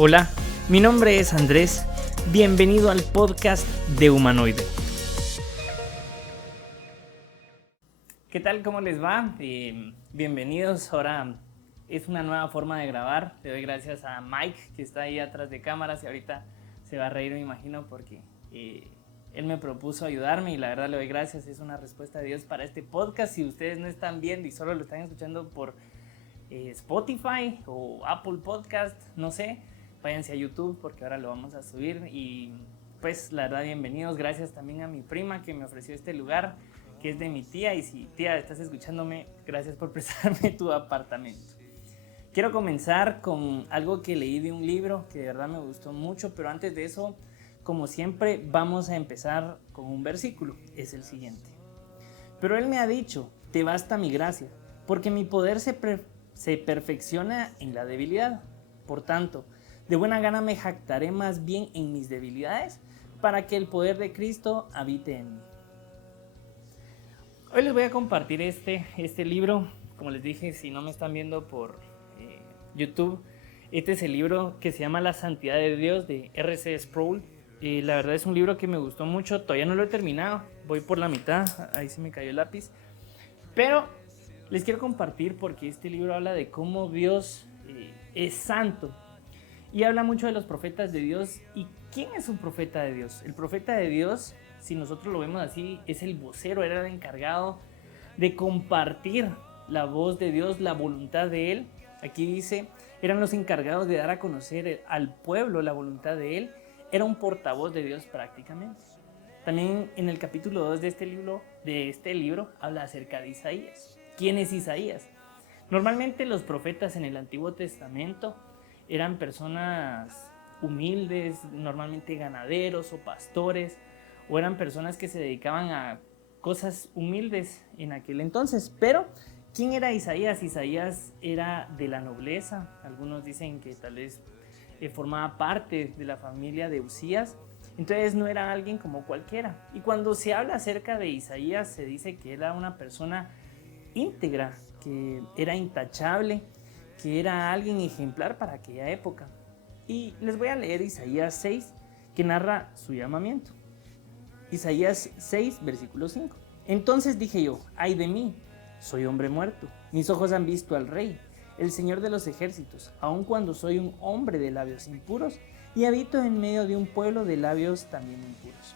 Hola, mi nombre es Andrés. Bienvenido al podcast de Humanoide. ¿Qué tal? ¿Cómo les va? Bienvenidos. Ahora es una nueva forma de grabar. Le doy gracias a Mike, que está ahí atrás de cámaras y ahorita se va a reír, me imagino, porque él me propuso ayudarme y la verdad le doy gracias. Es una respuesta de Dios para este podcast. Si ustedes no están viendo y solo lo están escuchando por Spotify o Apple Podcast, no sé, váyanse a YouTube porque ahora lo vamos a subir. Y pues la verdad, bienvenidos. Gracias también a mi prima que me ofreció este lugar, que es de mi tía. Y si tía estás escuchándome, gracias por prestarme tu apartamento. Quiero comenzar con algo que leí de un libro que de verdad me gustó mucho, pero antes de eso, como siempre, vamos a empezar con un versículo. Es el siguiente: pero él me ha dicho, te basta mi gracia, porque mi poder se perfecciona en la debilidad. Por tanto, de buena gana me jactaré más bien en mis debilidades, para que el poder de Cristo habite en mí. Hoy les voy a compartir este libro. Como les dije, si no me están viendo por YouTube, este es el libro que se llama La Santidad de Dios, de R.C. Sproul. La verdad es un libro que me gustó mucho. Todavía no lo he terminado, voy por la mitad, ahí se me cayó el lápiz. Pero les quiero compartir porque este libro habla de cómo Dios es santo. Y habla mucho de los profetas de Dios. ¿Y quién es un profeta de Dios? El profeta de Dios, si nosotros lo vemos así, es el vocero, era el encargado de compartir la voz de Dios, la voluntad de Él. Aquí dice, eran los encargados de dar a conocer al pueblo la voluntad de Él. Era un portavoz de Dios prácticamente. También en el capítulo 2 de este libro habla acerca de Isaías. ¿Quién es Isaías? Normalmente los profetas en el Antiguo Testamento eran personas humildes, normalmente ganaderos o pastores, o eran personas que se dedicaban a cosas humildes en aquel entonces. Pero, ¿quién era Isaías? Isaías era de la nobleza. Algunos dicen que tal vez formaba parte de la familia de Usías. Entonces no era alguien como cualquiera. Y cuando se habla acerca de Isaías, se dice que era una persona íntegra, que era intachable, que era alguien ejemplar para aquella época. Y les voy a leer Isaías 6, que narra su llamamiento. Isaías 6, versículo 5. Entonces dije yo, ay de mí, soy hombre muerto. Mis ojos han visto al Rey, el Señor de los ejércitos, aun cuando soy un hombre de labios impuros y habito en medio de un pueblo de labios también impuros.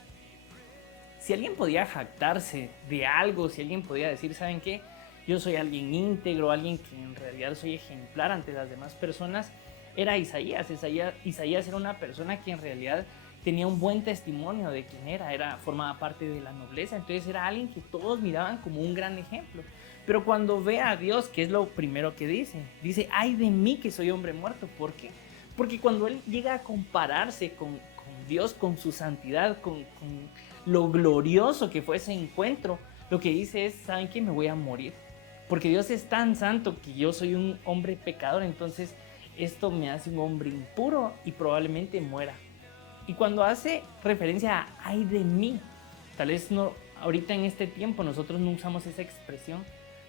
Si alguien podía jactarse de algo, si alguien podía decir, ¿saben qué? Yo soy alguien íntegro, alguien que en realidad soy ejemplar ante las demás personas, era Isaías. Isaías era una persona que en realidad tenía un buen testimonio de quién era, formaba parte de la nobleza, entonces era alguien que todos miraban como un gran ejemplo. Pero cuando ve a Dios, ¿qué es lo primero que dice? Dice, ay de mí que soy hombre muerto. ¿Por qué? Porque cuando él llega a compararse con Dios, con su santidad, con lo glorioso que fue ese encuentro, lo que dice es, ¿saben qué? Me voy a morir. Porque Dios es tan santo que yo soy un hombre pecador, entonces esto me hace un hombre impuro y probablemente muera. Y cuando hace referencia a ay de mí, tal vez no, ahorita en este tiempo nosotros no usamos esa expresión,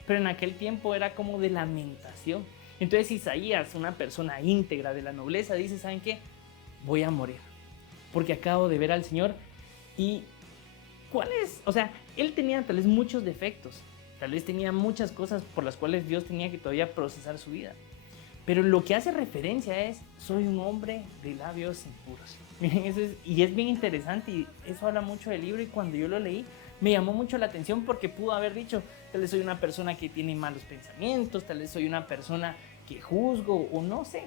pero en aquel tiempo era como de lamentación. Entonces Isaías, una persona íntegra de la nobleza, dice, ¿saben qué? Voy a morir, porque acabo de ver al Señor. Y ¿cuál es? O sea, él tenía tal vez muchos defectos, tal vez tenía muchas cosas por las cuales Dios tenía que todavía procesar su vida. Pero lo que hace referencia es, soy un hombre de labios impuros. Miren, y es bien interesante y eso habla mucho del libro. Y cuando yo lo leí, me llamó mucho la atención porque pudo haber dicho, tal vez soy una persona que tiene malos pensamientos, tal vez soy una persona que juzgo o no sé.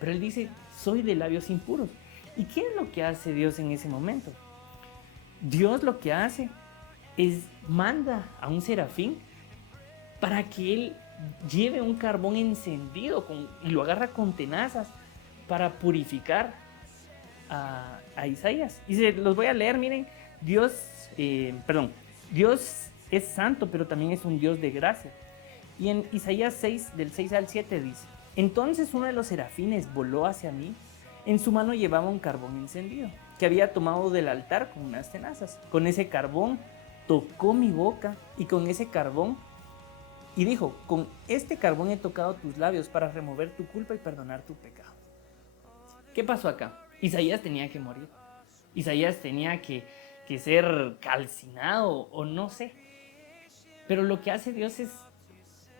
Pero él dice, soy de labios impuros. ¿Y qué es lo que hace Dios en ese momento? Dios lo que hace es manda a un serafín para que él lleve un carbón encendido y lo agarra con tenazas para purificar a Isaías. Y se los voy a leer, miren, Dios es santo, pero también es un Dios de gracia. Y en Isaías 6, del 6 al 7 dice, entonces uno de los serafines voló hacia mí, en su mano llevaba un carbón encendido, que había tomado del altar con unas tenazas. Con ese carbón tocó mi boca y con ese carbón y dijo, con este carbón he tocado tus labios para remover tu culpa y perdonar tu pecado. ¿Qué pasó acá? Isaías tenía que morir. Isaías tenía que ser calcinado o no sé. Pero lo que hace Dios es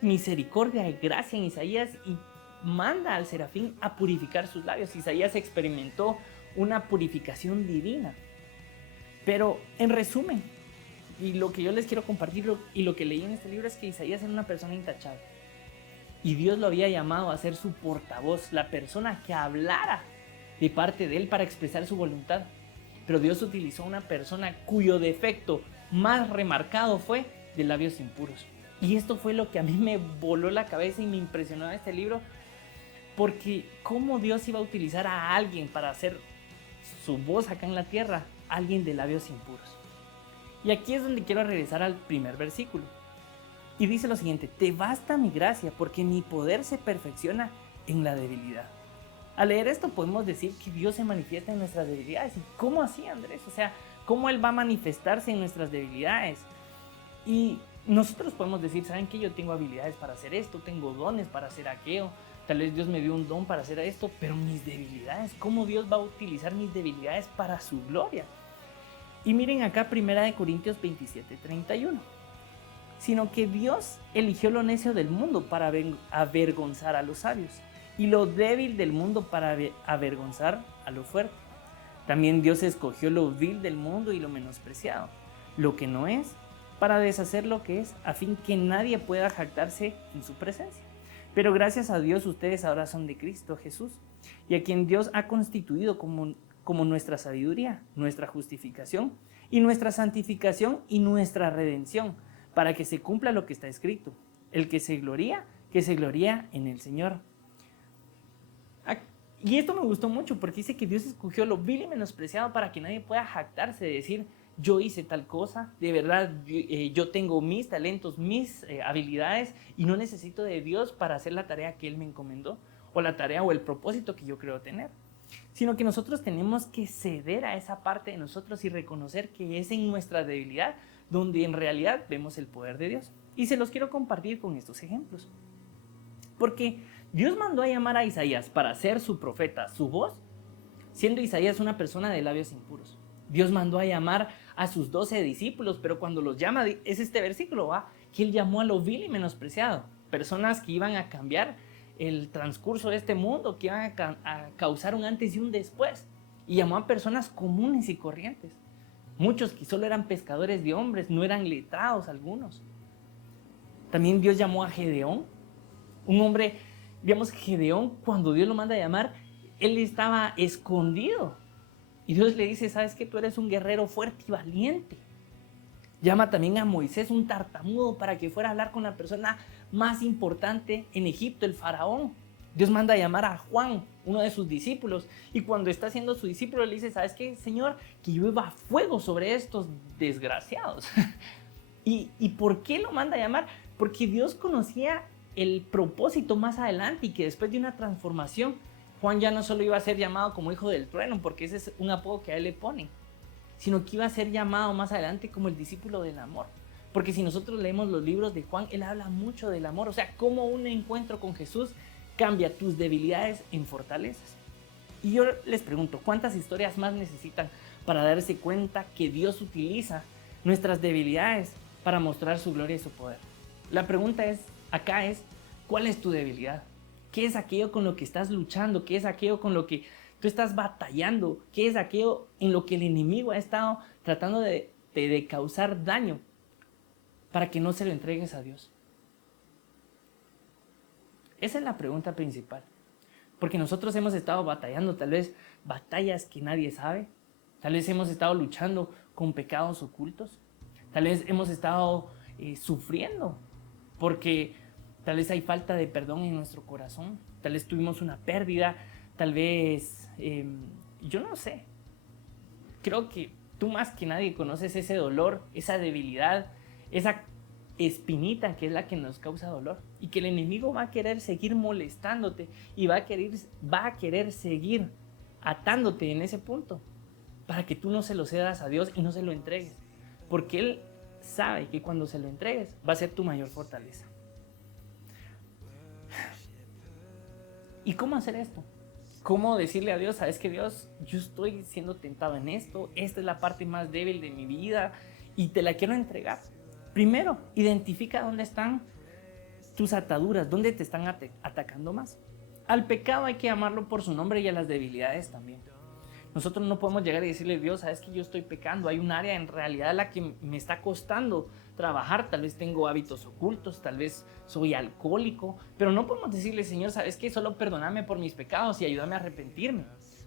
misericordia y gracia en Isaías y manda al serafín a purificar sus labios. Isaías experimentó una purificación divina. Pero en resumen, y lo que yo les quiero compartir y lo que leí en este libro es que Isaías era una persona intachable. Y Dios lo había llamado a ser su portavoz, la persona que hablara de parte de él para expresar su voluntad. Pero Dios utilizó una persona cuyo defecto más remarcado fue de labios impuros. Y esto fue lo que a mí me voló la cabeza y me impresionó de este libro, porque cómo Dios iba a utilizar a alguien para hacer su voz acá en la tierra, alguien de labios impuros. Y aquí es donde quiero regresar al primer versículo. Y dice lo siguiente: te basta mi gracia, porque mi poder se perfecciona en la debilidad. Al leer esto podemos decir que Dios se manifiesta en nuestras debilidades. ¿Y cómo así, Andrés? O sea, ¿cómo Él va a manifestarse en nuestras debilidades? Y nosotros podemos decir, ¿saben qué? Yo tengo habilidades para hacer esto, tengo dones para hacer aquello. Tal vez Dios me dio un don para hacer esto, pero mis debilidades, ¿cómo Dios va a utilizar mis debilidades para su gloria? Y miren acá 1 Corintios 27:31. Sino que Dios eligió lo necio del mundo para avergonzar a los sabios, y lo débil del mundo para avergonzar a lo fuerte. También Dios escogió lo vil del mundo y lo menospreciado, lo que no es, para deshacer lo que es, a fin que nadie pueda jactarse en su presencia. Pero gracias a Dios ustedes ahora son de Cristo Jesús, y a quien Dios ha constituido como nuestra sabiduría, nuestra justificación, y nuestra santificación y nuestra redención, para que se cumpla lo que está escrito: el que se gloría en el Señor. Y esto me gustó mucho porque dice que Dios escogió lo vil y menospreciado para que nadie pueda jactarse de decir: yo hice tal cosa, de verdad yo tengo mis talentos, mis habilidades, y no necesito de Dios para hacer la tarea que Él me encomendó, o la tarea o el propósito que yo creo tener. Sino que nosotros tenemos que ceder a esa parte de nosotros y reconocer que es en nuestra debilidad donde en realidad vemos el poder de Dios. Y se los quiero compartir con estos ejemplos. Porque Dios mandó a llamar a Isaías para ser su profeta, su voz, siendo Isaías una persona de labios impuros. Dios mandó a llamar a sus 12 discípulos, pero cuando los llama, es este versículo, que Él llamó a lo vil y menospreciado, personas que iban a cambiar el transcurso de este mundo, que iban a causar un antes y un después, y llamó a personas comunes y corrientes, muchos que solo eran pescadores de hombres, no eran letrados algunos. También Dios llamó a Gedeón, un hombre, digamos, Gedeón, cuando Dios lo manda a llamar, él estaba escondido. Y Dios le dice: ¿sabes qué? Tú eres un guerrero fuerte y valiente. Llama también a Moisés, un tartamudo, para que fuera a hablar con la persona más importante en Egipto, el faraón. Dios manda a llamar a Juan, uno de sus discípulos, y cuando está siendo su discípulo le dice: ¿sabes qué, Señor? Que llueva fuego sobre estos desgraciados. ¿Y por qué lo manda a llamar? Porque Dios conocía el propósito más adelante, y que después de una transformación, Juan ya no solo iba a ser llamado como hijo del trueno, porque ese es un apodo que a él le ponen, sino que iba a ser llamado más adelante como el discípulo del amor. Porque si nosotros leemos los libros de Juan, él habla mucho del amor, o sea, cómo un encuentro con Jesús cambia tus debilidades en fortalezas. Y yo les pregunto, ¿cuántas historias más necesitan para darse cuenta que Dios utiliza nuestras debilidades para mostrar su gloria y su poder? La pregunta acá es, ¿cuál es tu debilidad? ¿Qué es aquello con lo que estás luchando? ¿Qué es aquello con lo que tú estás batallando? ¿Qué es aquello en lo que el enemigo ha estado tratando de causar daño para que no se lo entregues a Dios? Esa es la pregunta principal. Porque nosotros hemos estado batallando, tal vez batallas que nadie sabe. Tal vez hemos estado luchando con pecados ocultos. Tal vez hemos estado sufriendo porque tal vez hay falta de perdón en nuestro corazón. Tal vez tuvimos una pérdida. Tal vez, yo no sé. Creo que tú más que nadie conoces ese dolor, esa debilidad, esa espinita que es la que nos causa dolor, y que el enemigo va a querer seguir molestándote y va a querer seguir atándote en ese punto para que tú no se lo cedas a Dios y no se lo entregues, porque Él sabe que cuando se lo entregues va a ser tu mayor fortaleza. ¿Y cómo hacer esto? cómo decirle a Dios, sabes que Dios, yo estoy siendo tentado en esto, esta es la parte más débil de mi vida y te la quiero entregar. Primero, identifica dónde están tus ataduras, dónde te están atacando más. Al pecado hay que llamarlo por su nombre y a las debilidades también. Nosotros no podemos llegar y decirle, Dios, sabes que yo estoy pecando, hay un área en realidad a la que me está costando trabajar, tal vez tengo hábitos ocultos, tal vez soy alcohólico, pero no podemos decirle, Señor, sabes que solo perdóname por mis pecados y ayúdame a arrepentirme,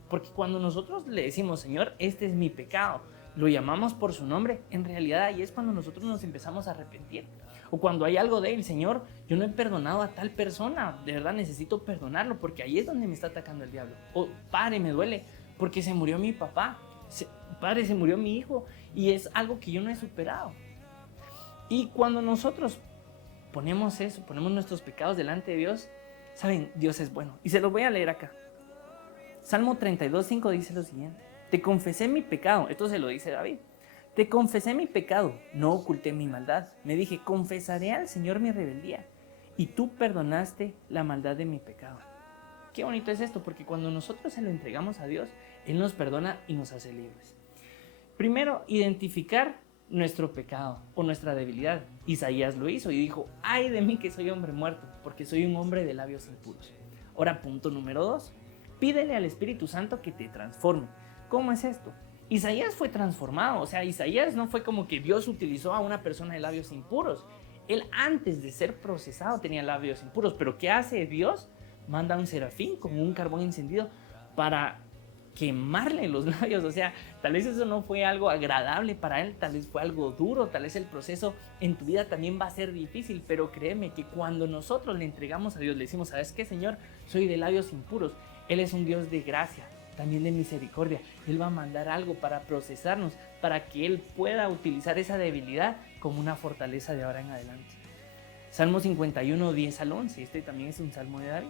porque cuando nosotros le decimos, Señor, este es mi pecado, lo llamamos por su nombre, en realidad ahí es cuando nosotros nos empezamos a arrepentir. O cuando hay algo de él, Señor, yo no he perdonado a tal persona, de verdad necesito perdonarlo porque ahí es donde me está atacando el diablo. O Padre, me duele porque se murió mi papá, Padre, se murió mi hijo y es algo que yo no he superado. Y cuando nosotros ponemos eso, ponemos nuestros pecados delante de Dios, saben, Dios es bueno. Y se los voy a leer acá. Salmo 32:5 dice lo siguiente: te confesé mi pecado, esto se lo dice David. Te confesé mi pecado, no oculté mi maldad. Me dije, confesaré al Señor mi rebeldía, y tú perdonaste la maldad de mi pecado. Qué bonito es esto, porque cuando nosotros se lo entregamos a Dios, Él nos perdona y nos hace libres. Primero, identificar nuestro pecado o nuestra debilidad. Isaías lo hizo y dijo, ay de mí que soy hombre muerto, porque soy un hombre de labios impuros. Ahora, punto número 2, pídele al Espíritu Santo que te transforme. ¿Cómo es esto? Isaías fue transformado, o sea, Isaías no fue como que Dios utilizó a una persona de labios impuros. Él antes de ser procesado tenía labios impuros, pero ¿qué hace Dios? Manda a un serafín con un carbón encendido para quemarle los labios. O sea, tal vez eso no fue algo agradable para él, tal vez fue algo duro, tal vez el proceso en tu vida también va a ser difícil, pero créeme que cuando nosotros le entregamos a Dios, le decimos, ¿sabes qué, Señor? Soy de labios impuros. Él es un Dios de gracia, también de misericordia. Él va a mandar algo para procesarnos, para que Él pueda utilizar esa debilidad como una fortaleza de ahora en adelante. Salmo 51, 10 al 11, este también es un salmo de David.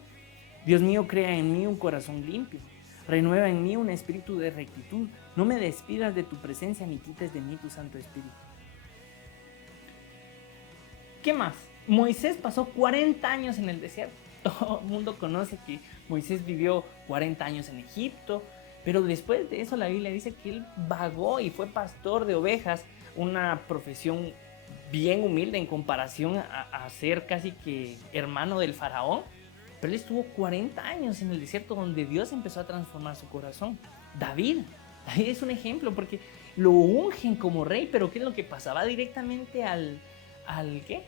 Dios mío, crea en mí un corazón limpio, renueva en mí un espíritu de rectitud, no me despidas de tu presencia ni quites de mí tu Santo Espíritu. ¿Qué más? Moisés pasó 40 años en el desierto. Todo el mundo conoce que Moisés vivió 40 años en Egipto, pero después de eso la Biblia dice que él vagó y fue pastor de ovejas, una profesión bien humilde en comparación a ser casi que hermano del faraón. Pero él estuvo 40 años en el desierto donde Dios empezó a transformar su corazón. David es un ejemplo porque lo ungen como rey, pero ¿qué es lo que pasaba directamente al ¿qué?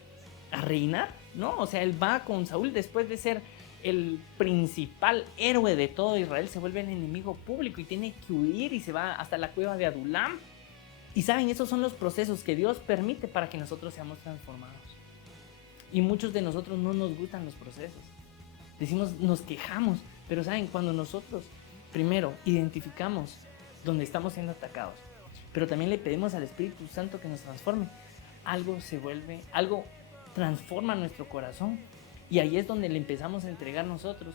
A reinar, ¿no? O sea, él va con Saúl después de ser el principal héroe de todo Israel, se vuelve el enemigo público y tiene que huir y se va hasta la cueva de Adulam. Y saben, esos son los procesos que Dios permite para que nosotros seamos transformados. Y muchos de nosotros no nos gustan los procesos. Decimos, nos quejamos, pero saben, cuando nosotros primero identificamos donde estamos siendo atacados, pero también le pedimos al Espíritu Santo que nos transforme, algo transforma nuestro corazón y ahí es donde le empezamos a entregar nosotros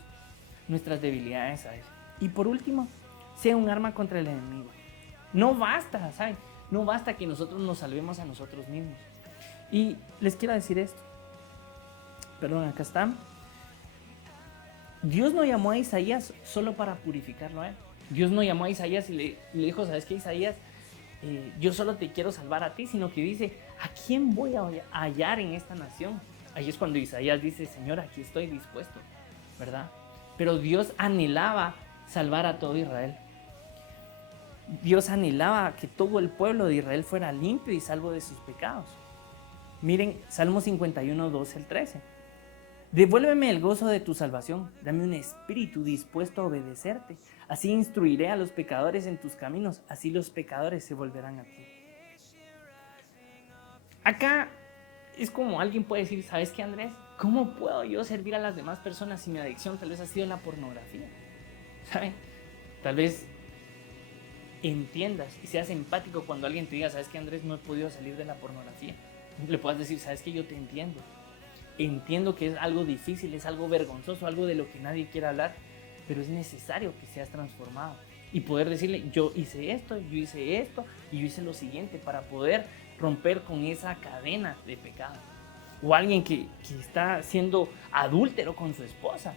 nuestras debilidades a Él. Y por último, sea un arma contra el enemigo. No basta, ¿saben? No basta que nosotros nos salvemos a nosotros mismos. Y les quiero decir esto. Perdón, acá está. Dios no llamó a Isaías solo para purificarlo a él. Dios no llamó a Isaías y le dijo, ¿sabes qué, Isaías? Yo solo te quiero salvar a ti, sino que dice, ¿a quién voy a hallar en esta nación? Ahí es cuando Isaías dice, Señor, aquí estoy dispuesto, ¿verdad? Pero Dios anhelaba salvar a todo Israel. Dios anhelaba que todo el pueblo de Israel fuera limpio y salvo de sus pecados. Miren, Salmo 51, 12 al 13. Devuélveme el gozo de tu salvación, dame un espíritu dispuesto a obedecerte. Así instruiré a los pecadores en tus caminos, así los pecadores se volverán a ti. Acá es como alguien puede decir, ¿sabes qué, Andrés? ¿Cómo puedo yo servir a las demás personas si mi adicción tal vez ha sido la pornografía? ¿Saben? Tal vez entiendas y seas empático cuando alguien te diga, ¿sabes qué, Andrés? No he podido salir de la pornografía. Le puedas decir, ¿sabes qué? Yo te entiendo. Entiendo que es algo difícil, es algo vergonzoso, algo de lo que nadie quiere hablar, pero es necesario que seas transformado y poder decirle, yo hice esto y yo hice lo siguiente para poder romper con esa cadena de pecado. O alguien que está siendo adúltero con su esposa.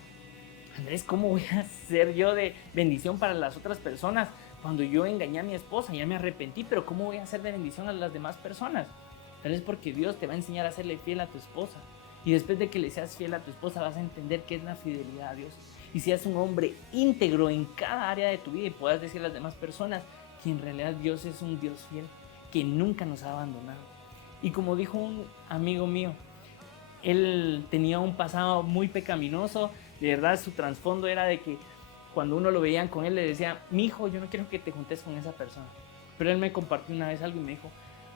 Andrés, ¿cómo voy a ser yo de bendición para las otras personas? Cuando yo engañé a mi esposa, ya me arrepentí, pero ¿cómo voy a ser de bendición a las demás personas? Tal vez porque Dios te va a enseñar a serle fiel a tu esposa. Y después de que le seas fiel a tu esposa, vas a entender qué es la fidelidad a Dios. Y seas un hombre íntegro en cada área de tu vida y puedas decir a las demás personas que en realidad Dios es un Dios fiel, que nunca nos ha abandonado. Y como dijo un amigo mío, él tenía un pasado muy pecaminoso. De verdad, su trasfondo era de que cuando uno lo veía con él, le decía: mi hijo, yo no quiero que te juntes con esa persona. Pero él me compartió una vez algo y me dijo: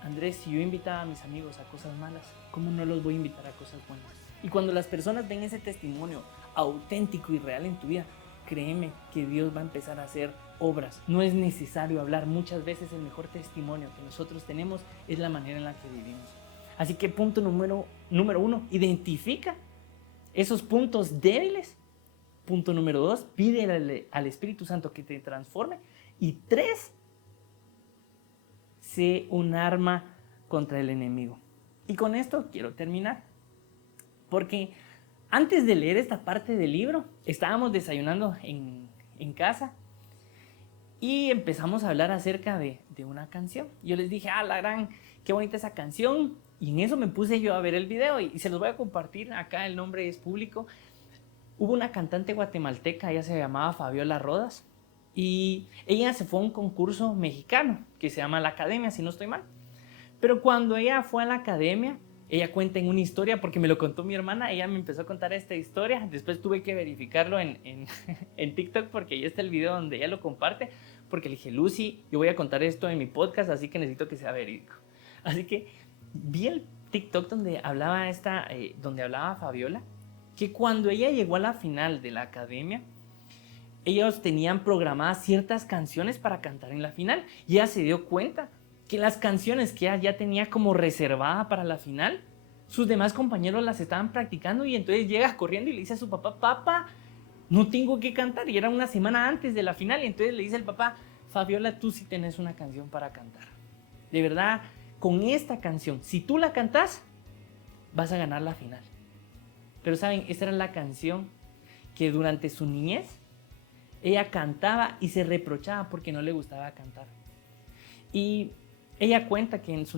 Andrés, si yo invitaba a mis amigos a cosas malas, ¿cómo no los voy a invitar a cosas buenas? Y cuando las personas ven ese testimonio auténtico y real en tu vida, créeme que Dios va a empezar a hacer obras. No es necesario hablar. Muchas veces el mejor testimonio que nosotros tenemos es la manera en la que vivimos. Así que punto número 1, identifica esos puntos débiles. Punto número 2, pídele al Espíritu Santo que te transforme. Y 3, sé un arma contra el enemigo. Y con esto quiero terminar. Porque antes de leer esta parte del libro, estábamos desayunando en casa y empezamos a hablar acerca de una canción. Yo les dije: la gran, qué bonita esa canción. Y en eso me puse yo a ver el video y se los voy a compartir. Acá el nombre es público. Hubo una cantante guatemalteca, ella se llamaba Fabiola Rodas, y ella se fue a un concurso mexicano que se llama La Academia, si no estoy mal. Pero cuando ella fue a la Academia, ella cuenta en una historia, porque me lo contó mi hermana, ella me empezó a contar esta historia, después tuve que verificarlo en TikTok, porque ahí está el video donde ella lo comparte, porque le dije: Lucy, yo voy a contar esto en mi podcast, así que necesito que sea verídico. Así que vi el TikTok donde hablaba Fabiola, que cuando ella llegó a la final de la Academia, ellos tenían programadas ciertas canciones para cantar en la final, y ella se dio cuenta que las canciones que ella ya tenía como reservada para la final, sus demás compañeros las estaban practicando, y entonces llega corriendo y le dice a su papá: papá, no tengo que cantar. Y era una semana antes de la final, y entonces le dice el papá: Fabiola, tú sí tenés una canción para cantar. De verdad, con esta canción, si tú la cantas, vas a ganar la final. Pero saben, esa era la canción que durante su niñez ella cantaba y se reprochaba porque no le gustaba cantar. Y ella cuenta que en su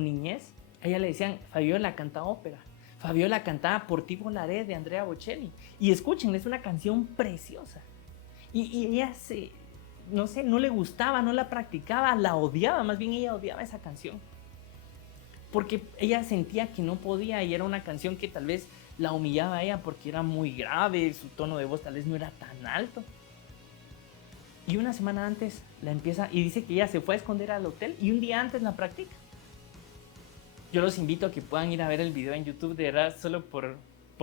niñez, a ella le decían: Fabiola, canta ópera. Fabiola cantaba Por ti volaré de Andrea Bocelli. Y escuchen, es una canción preciosa. Y ella no le gustaba, no la practicaba, la odiaba. Más bien ella odiaba esa canción, porque ella sentía que no podía, y era una canción que tal vez la humillaba a ella porque era muy grave, su tono de voz tal vez no era tan alto. Y una semana antes la empieza, y dice que ella se fue a esconder al hotel y un día antes la practica. Yo los invito a que puedan ir a ver el video en YouTube, de verdad, solo por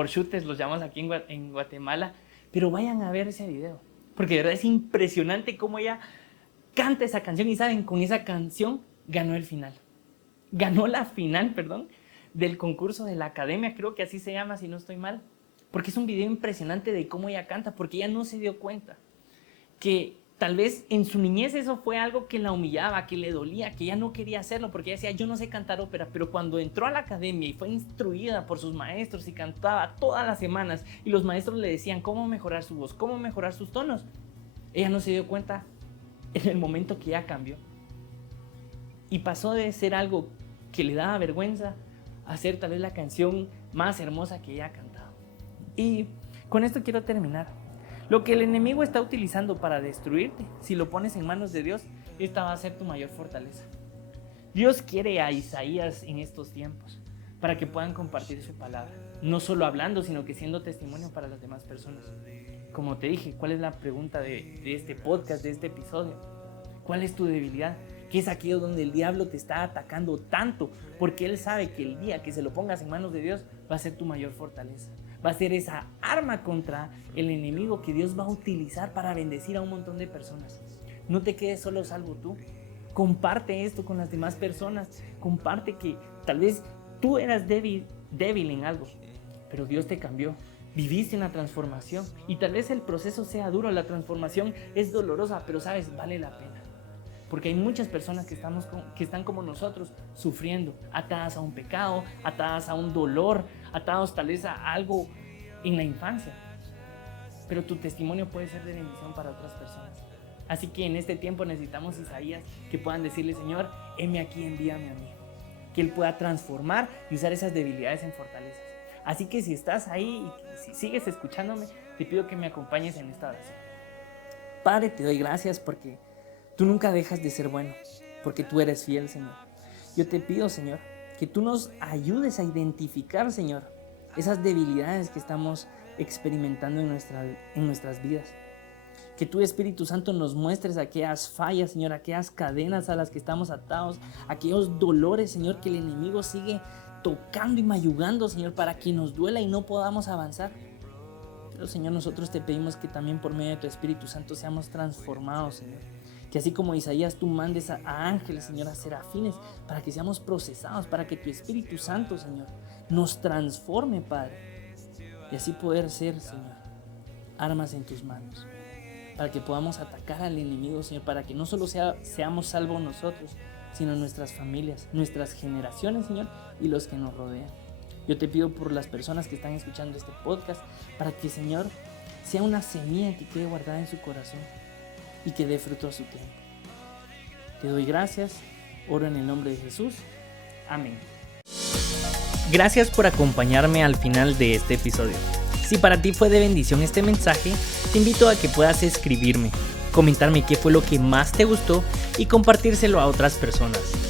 chutes, los llamamos aquí en Guatemala, pero vayan a ver ese video, porque de verdad es impresionante cómo ella canta esa canción. Y saben, con esa canción ganó la final, del concurso de la Academia, creo que así se llama, si no estoy mal, porque es un video impresionante de cómo ella canta, porque ella no se dio cuenta que tal vez en su niñez eso fue algo que la humillaba, que le dolía, que ella no quería hacerlo, porque ella decía: yo no sé cantar ópera. Pero cuando entró a la Academia y fue instruida por sus maestros y cantaba todas las semanas, y los maestros le decían cómo mejorar su voz, cómo mejorar sus tonos, ella no se dio cuenta en el momento que ella cambió, y pasó de ser algo que le daba vergüenza a ser tal vez la canción más hermosa que ella ha cantado. Y con esto quiero terminar. Lo que el enemigo está utilizando para destruirte, si lo pones en manos de Dios, esta va a ser tu mayor fortaleza. Dios quiere a Isaías en estos tiempos para que puedan compartir su palabra, no solo hablando, sino que siendo testimonio para las demás personas. Como te dije, ¿cuál es la pregunta de este podcast, de este episodio? ¿Cuál es tu debilidad? ¿Qué es aquello donde el diablo te está atacando tanto? Porque él sabe que el día que se lo pongas en manos de Dios va a ser tu mayor fortaleza. Va a ser esa arma contra el enemigo que Dios va a utilizar para bendecir a un montón de personas. No te quedes solo salvo tú. Comparte esto con las demás personas. Comparte que tal vez tú eras débil en algo, pero Dios te cambió. Viviste una transformación, y tal vez el proceso sea duro, la transformación es dolorosa, pero sabes, vale la pena. Porque hay muchas personas que están como nosotros, sufriendo, atadas a un pecado, atadas a un dolor, atados tal vez a algo en la infancia. pero tu testimonio puede ser de bendición para otras personas. Así que en este tiempo necesitamos Isaías que puedan decirle, Señor, heme aquí, envíame a mí. Que Él pueda transformar y usar esas debilidades en fortalezas. Así que si estás ahí y si sigues escuchándome, te pido que me acompañes en esta oración. Padre, te doy gracias porque tú nunca dejas de ser bueno, porque tú eres fiel, Señor. Yo te pido, Señor, que tú nos ayudes a identificar, Señor, esas debilidades que estamos experimentando en nuestras vidas. Que tu Espíritu Santo nos muestres aquellas fallas, Señor, aquellas cadenas a las que estamos atados, aquellos dolores, Señor, que el enemigo sigue tocando y mayugando, Señor, para que nos duela y no podamos avanzar. Pero, Señor, nosotros te pedimos que también por medio de tu Espíritu Santo seamos transformados, Señor. Que así como Isaías, tú mandes a ángeles, Señor, a serafines, para que seamos procesados, para que tu Espíritu Santo, Señor, nos transforme, Padre. Y así poder ser, Señor, armas en tus manos. Para que podamos atacar al enemigo, Señor, para que no solo seamos salvos nosotros, sino nuestras familias, nuestras generaciones, Señor, y los que nos rodean. Yo te pido por las personas que están escuchando este podcast, para que, Señor, sea una semilla que quede guardada en su corazón y que dé fruto a su tiempo. Te doy gracias, oro en el nombre de Jesús. Amén. Gracias por acompañarme al final de este episodio. Si para ti fue de bendición este mensaje, te invito a que puedas escribirme, comentarme qué fue lo que más te gustó y compartírselo a otras personas.